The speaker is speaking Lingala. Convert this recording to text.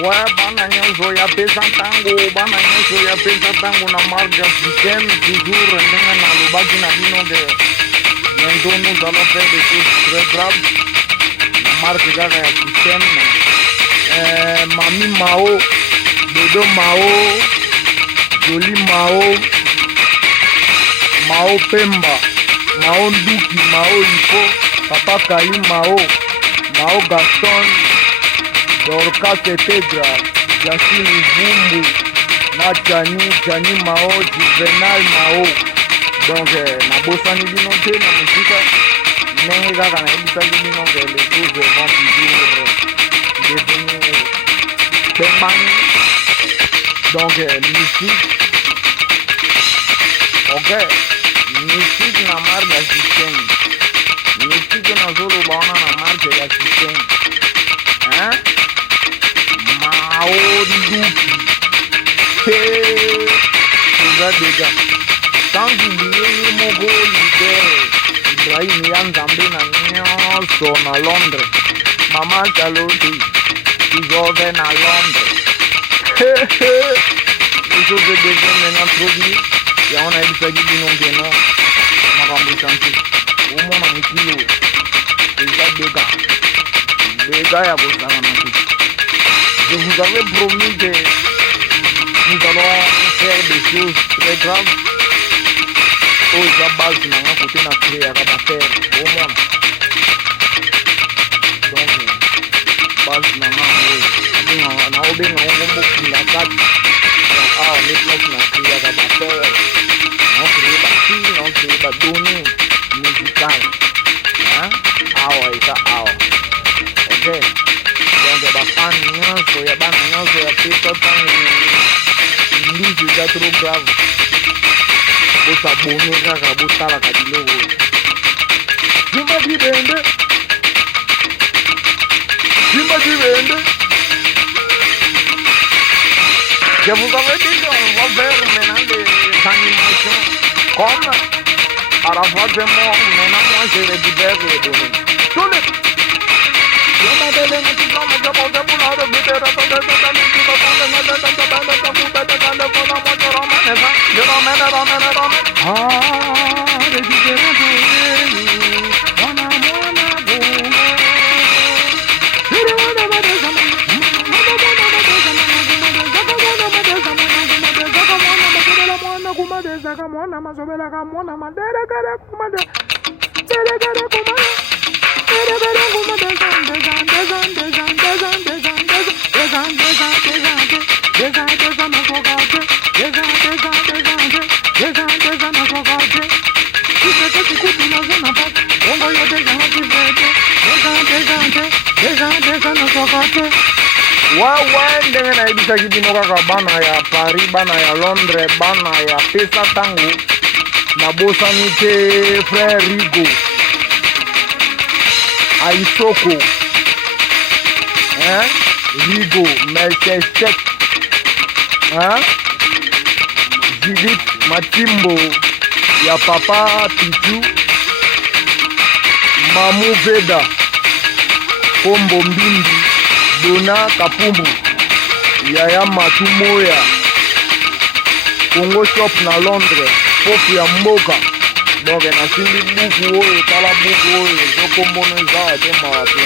Ouais, bana nyonso ya PESATANGO, bana nyonso ya PESATANGO na marque africaine, toujours ndenge na lobaki na bino que bientôt nous allons faire des choses très graves. Na marque kaka ya système, Mami Mao, Dodo Mao, Joli Mao, Mao Pemba, Mao Nduki, Mao Ifo, Papa Kali Mao, Mao Gaston, Dorcas Tegra, Jasili Vumbu, na Chani Mao, Juvenal Mao. Donc, na bosani bino te na musika, ndenge kaka na ebisaki bino que les choses vont toujours devenir bang. Donc, musique, ok, musique na marque ya système, musique na zolo baona na marque ya système, hein? Mao Nduki, c'est des gars. Sans oublier mon beau leader, IBRAHIM NZAMBE na NIONSO na Londres. Maman Charlotte, toujours na Londres. Les choses deviennent maintenant trop vite. Et on a eu ça qui dit non que non. On a remboursé un peu. Au moins on a un kilo. C'est ça des gars. Des gars y a beau ça dans ma vie. Je vous avais promis que nous allons faire des choses très graves. Oh, la base de mon côté n'a créé à faire au moins. Donc, base de mon on a oublié la carte. Ah, on est là, on a créé à faire. On crée la fille, on crée la donnée musicale. Hein? Ah, ouais, ça, ah, ok. Donc, il y a des fans, il y a des fans, il y a des fans, c'est trop grave. Bosa bono kaka botala kadiloko. Jimba dibende. Je vous avais dit qu'on va faire maintenant des animations comme ARAFAT est mort, maintenant moi je vais libérer les données. Tous les ouais, ndenge na ebisaki bino kaka bana ya Paris, bana ya Londres, bana ya PESATANGO. Nabosani te frère Rigo, Aisoko, hein? Rigo, Melchizedek, hein? Judith Matimbo, ya Papa Pichu, Mamu Veda, Kombo Mbindi, Dona Kapumbu, Yaya Matumoya, Congo Shop na Londres, Popu ya mboka. Donc na simbi buku oyo, tala buku oyo, zokombono eza ate mawape.